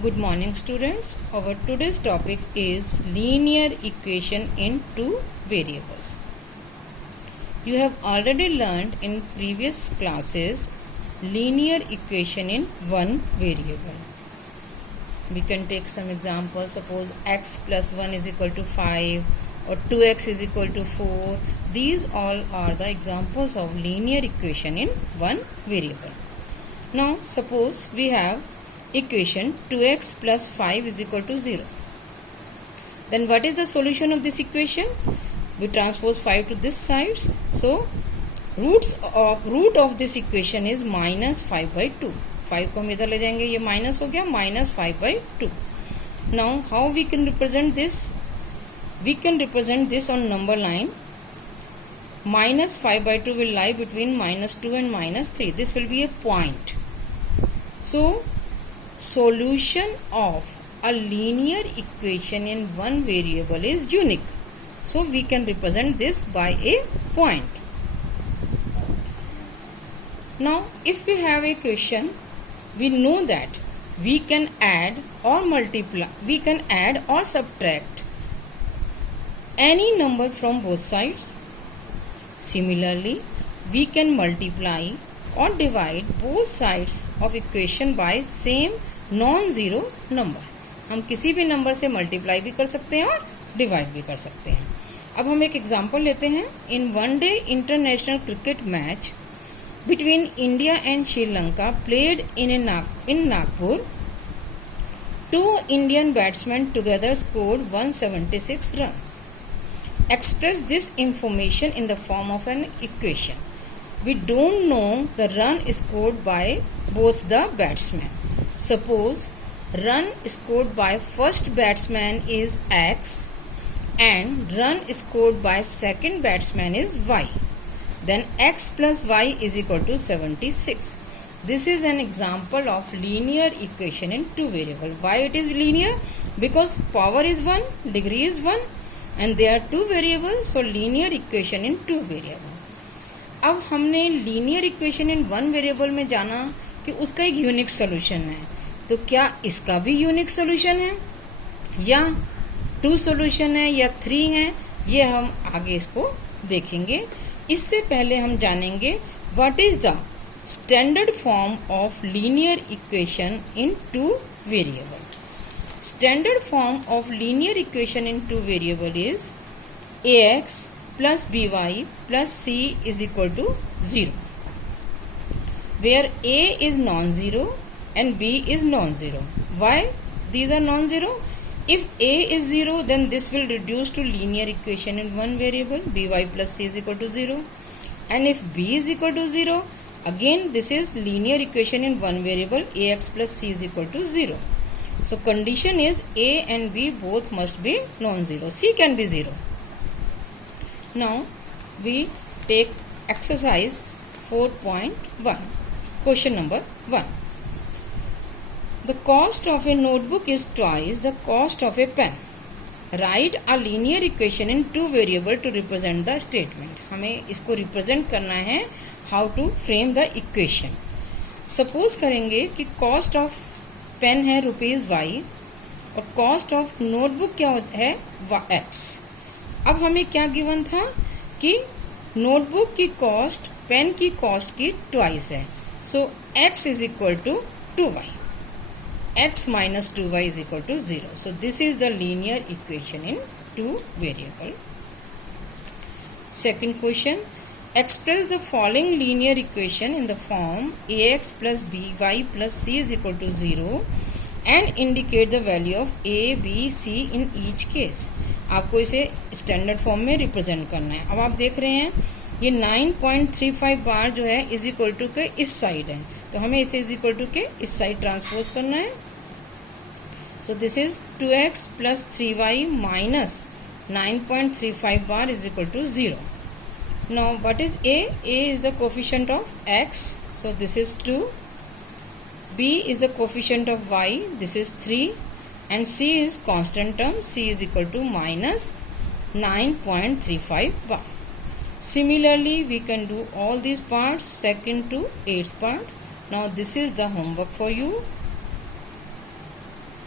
Good morning students. Our today's topic is linear equation in two variables. You have already learned in previous classes linear equation in one variable. We can take some examples. Suppose x plus 1 is equal to 5 or 2x is equal to 4. These all are the examples of linear equation in one variable. Now suppose we have equation 2x plus 5 is equal to 0. Then what is the solution of this equation? We transpose 5 to this side. So root of this equation is minus 5 by 2. 5 को हम इधर ले जाएंगे, ये minus हो गया, minus 5 by 2. Now how we can represent this? We can represent this on number line. Minus 5 by 2 will lie between minus 2 and minus 3. This will be a point. So solution of a linear equation in one variable is unique. So we can represent this by a point. Now if we have a question, we know that we can add or multiply, we can add or subtract any number from both sides. Similarly, we can multiply or divide both sides of equation by same non-zero number. हम किसी भी number से multiply भी कर सकते हैं और divide भी कर सकते हैं. अब हम एक एग्जांपल लेते हैं. In one day international cricket match between India and Sri Lanka played in Nagpur, two Indian batsman together scored 176 runs. Express this information in the form of an equation. We don't know the run scored by both the batsmen. Suppose run scored by first batsman is x and run scored by second batsman is y. Then x plus y is equal to 76. This is an example of linear equation in two variables. Why it is linear? Because power is 1, degree is 1 and there are two variables. So linear equation in two variables. अब हमने linear equation in one variable में जाना कि उसका एक unique solution है, तो क्या इसका भी यूनिक सॉल्यूशन है या टू सॉल्यूशन है या 3 है, ये हम आगे इसको देखेंगे. इससे पहले हम जानेंगे what is the standard form of linear equation in two variable. Standard form of linear equation in two variable is ax plus by plus c is equal to 0, where a is non-zero and b is non-zero. Why these are non-zero? If a is 0, then this will reduce to linear equation in one variable, by plus c is equal to 0. And if b is equal to 0, again this is linear equation in one variable, ax plus c is equal to 0. So condition is a and b both must be non-zero. C can be 0. Now we take exercise 4.1. Question number 1. The cost of a notebook is twice the cost of a pen. Write a linear equation in two variable to represent the statement. हमें इसको represent करना है. How to frame the equation. Suppose करेंगे कि cost of pen है ₹y और cost of notebook क्या है x. अब हमें क्या गिवन था कि नोटबुक की कॉस्ट पेन की कॉस्ट की ट्वाइस है. So x is equal to 2y. x minus 2y is equal to 0. So this is the linear equation in two variable. Second question. Express the following linear equation in the form ax plus by plus c is equal to 0 and indicate the value of a b c in each case. आपको इसे standard form में represent करना है. अब आप देख रहे हैं ये 9.35 बार जो है इज इक्वल टू के इस साइड है, तो हमें इसे इज इक्वल टू के इस साइड ट्रांसपोज करना है. So this is 2x plus 3y minus 9.35 bar is equal to 0. Now what is a? a is the coefficient of x, so this is 2. b is the coefficient of y, this is 3. and c is constant term, c is equal to minus 9.35 bar. Similarly, we can do all these parts, second to 8th part. Now this is the homework for you.